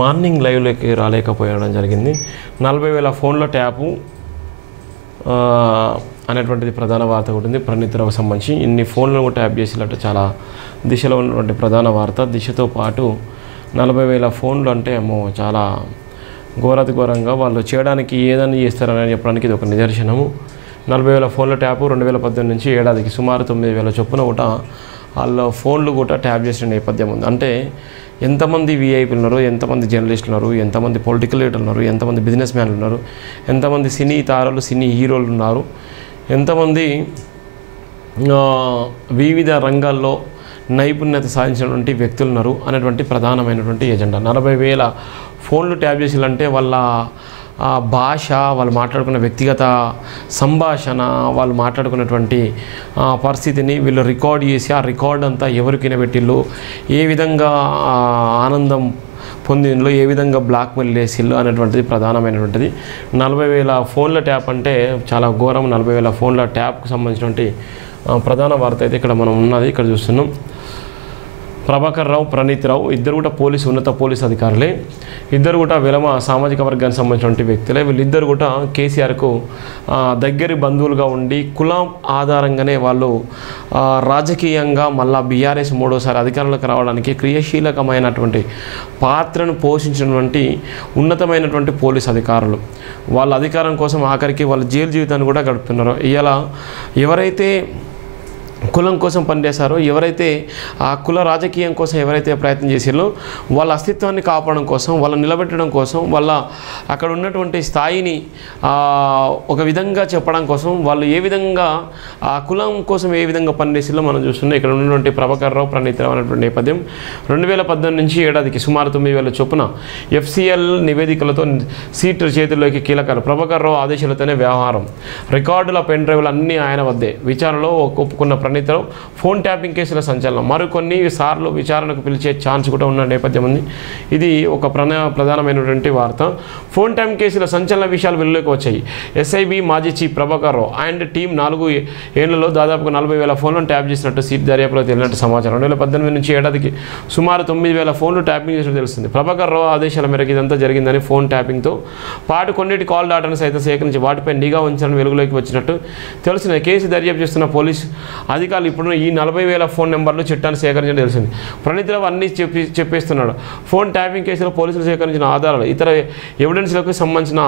Morning లైవ్లోకి రాలేకపోయడం జరిగింది. 40,000 ఫోన్ల ట్యాపు అనేటువంటిది ప్రధాన వార్త ఉంటుంది. ప్రణీత్ రావుకు సంబంధించి ఇన్ని ఫోన్లను ట్యాప్ చేసినట్టు చాలా దిశలో ఉన్నటువంటి ప్రధాన వార్త. దిశతో పాటు 40,000 ఫోన్లు అంటే ఏమో చాలా ఘోరంగా వాళ్ళు చేయడానికి ఏదని చేస్తారని చెప్పడానికి ఇది ఒక నిదర్శనము. 40,000 ఫోన్ల ట్యాపు 2018 నుంచి ఏడాదికి సుమారు 9,000 చొప్పున కూడా వాళ్ళ ఫోన్లు కూడా ట్యాప్ చేసిన నేపథ్యం ఉంది. అంటే ఎంతమంది వీఐపీలు ఉన్నారు, ఎంతమంది జర్నలిస్టులు ఉన్నారు, ఎంతమంది పొలిటికల్ లీడర్లు ఉన్నారు, ఎంతమంది బిజినెస్ మ్యాన్లు ఉన్నారు, ఎంతమంది సినీ తారలు సినీ హీరోలు ఉన్నారు, ఎంతమంది వివిధ రంగాల్లో నైపుణ్యత సాధించినటువంటి వ్యక్తులు ఉన్నారు అనేటువంటి ప్రధానమైనటువంటి ఎజెండా. 40,000 ఫోన్లు ట్యాప్ చేయాలంటే వాళ్ళ భాష, వాళ్ళు మాట్లాడుకున్న వ్యక్తిగత సంభాషణ, వాళ్ళు మాట్లాడుకున్నటువంటి పరిస్థితిని వీళ్ళు రికార్డ్ చేసి ఆ రికార్డ్ అంతా ఎవరికి పెట్టిళ్ళు, ఏ విధంగా ఆనందం పొందిండ్లో, ఏ విధంగా బ్లాక్మెయిల్ చేసిళ్ళు అనేటువంటిది ప్రధానమైనటువంటిది. 40,000 ఫోన్ల ట్యాప్ అంటే చాలా ఘోరం. 40,000 ఫోన్ల ట్యాప్కు సంబంధించినటువంటి ప్రధాన వార్త అయితే ఇక్కడ మనం ఉన్నది ఇక్కడ చూస్తున్నాం. ప్రభాకర్ రావు, ప్రణీత్ రావు ఇద్దరు కూడా ఉన్నత పోలీసు అధికారులే. ఇద్దరు కూడా వెలమ సామాజిక వర్గానికి సంబంధించినటువంటి వ్యక్తులే. వీళ్ళిద్దరు కూడా కేసీఆర్కు దగ్గరి బంధువులుగా ఉండి కులం ఆధారంగానే వాళ్ళు రాజకీయంగా మళ్ళా బీఆర్ఎస్ మూడోసారి అధికారంలోకి రావడానికి క్రియాశీలకమైనటువంటి పాత్రను పోషించినటువంటి ఉన్నతమైనటువంటి పోలీసు అధికారులు. వాళ్ళ అధికారం కోసం ఆఖరికి వాళ్ళ జైలు జీవితాన్ని కూడా గడుపుతున్నారు. ఇలా ఎవరైతే కులం కోసం పనిచేశారో, ఎవరైతే ఆ కుల రాజకీయం కోసం ఎవరైతే ప్రయత్నం చేసారో వాళ్ళ అస్తిత్వాన్ని కాపాడడం కోసం, వాళ్ళని నిలబెట్టడం కోసం, వాళ్ళ అక్కడ ఉన్నటువంటి స్థాయిని ఒక విధంగా చెప్పడం కోసం వాళ్ళు ఏ విధంగా ఆ కులం కోసం ఏ విధంగా పనిచేసారో మనం చూస్తున్నాం. ఇక్కడ ఉన్నటువంటి ప్రభాకర్ రావు, ప్రణీత్ రావు అనేటువంటి నేపథ్యం 2018 నుంచి ఏడాదికి సుమారు 9,000 చొప్పున FCL నివేదికలతో సీట్ చేతుల్లోకి కీలకాలు. ప్రభాకర్ రావు ఆదేశాలతోనే వ్యవహారం, రికార్డుల పెన్ డ్రైవ్లు అన్నీ ఆయన వద్దే. విచారణలో ఒప్పుకున్న ప్రణీత్ రావు ఫోన్ ట్యాపింగ్ కేసుల సంచలనం. మరికొన్ని సార్లు విచారణకు పిలిచే ఛాన్స్ కూడా ఉన్న నేపథ్యం ఉంది. ఇది ఒక ప్రధానమైనటువంటి వార్త. ఫోన్ ట్యాపింగ్ కేసుల సంచలన విషయాలు వెలుగులోకి వచ్చాయి. SIB మాజీ chief Prabhakar Rao and team 4 ఏళ్లలో దాదాపుగా 40,000 ఫోన్లను ట్యాప్ చేసినట్టు సీట్ దర్యాప్తులో తేలినట్టు సమాచారం. 2018 నుంచి ఏడాదికి సుమారు 9,000 ఫోన్లు ట్యాపింగ్ చేసినట్టు తెలుస్తుంది. ప్రభాకర్ రావు ఆదేశాల మేరకు ఇదంతా జరిగిందని ఫోన్ ట్యాపింగ్తో పాటు కొన్నిటి కాల్ డాటాను సైతం సేకరించి వాటిపై నిఘా ఉంచాలని వెలుగులోకి వచ్చినట్టు తెలిసిన కేసు దర్యాప్తు చేస్తున్న పోలీసు అధికారులు ఇప్పుడు ఈ 40,000 ఫోన్ నెంబర్లు చిట్టాన్ని సేకరించడం తెలిసింది. ప్రణీత్ రావు అన్నీ చెప్పేస్తున్నాడు. ఫోన్ ట్యాపింగ్ కేసులో పోలీసులు సేకరించిన ఆధారాలు, ఇతర ఎవిడెన్స్లకు సంబంధించిన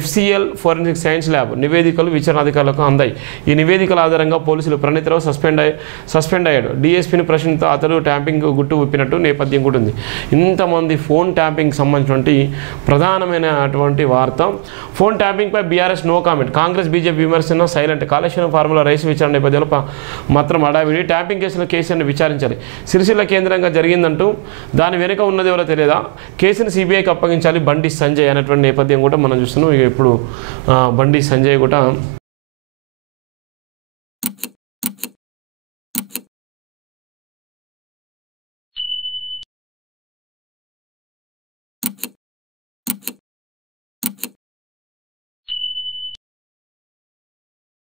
FCL ఫోరెన్సిక్ సైన్స్ ల్యాబ్ నివేదికలు విచారణ అధికారులకు అందాయి. ఈ నివేదికల ఆధారంగా పోలీసులు ప్రణీత్ రావు సస్పెండ్ అయ్యాడు. DSPని ప్రశ్నతో అతడు ట్యాపింగ్ గుట్టు విప్పినట్టు నేపథ్యం కూడా ఉంది. ఇంతమంది ఫోన్ ట్యాపింగ్ సంబంధించినటువంటి ప్రధానమైనటువంటి వార్త. ఫోన్ ట్యాపింగ్పై బీఆర్ఎస్ నో కామెంట్. కాంగ్రెస్ బీజేపీ విమర్శన సైలెంట్. కాళేశ్వరం ఫార్ములా రైస్ విచారణ నేపథ్యంలో మాత్రం అడావిడి. ట్యాపింగ్ కేసులో కేసీఆర్ని విచారించాలి. సిరిసిల్ల కేంద్రంగా జరిగిందంటూ దాని వెనుక ఉన్నది ఎవరో తెలియదా, కేసును CBIకి అప్పగించాలి బండి సంజయ్ అనేటువంటి నేపథ్యం కూడా మనం చూస్తున్నాం. ఇప్పుడు బండి సంజయ్ కూడా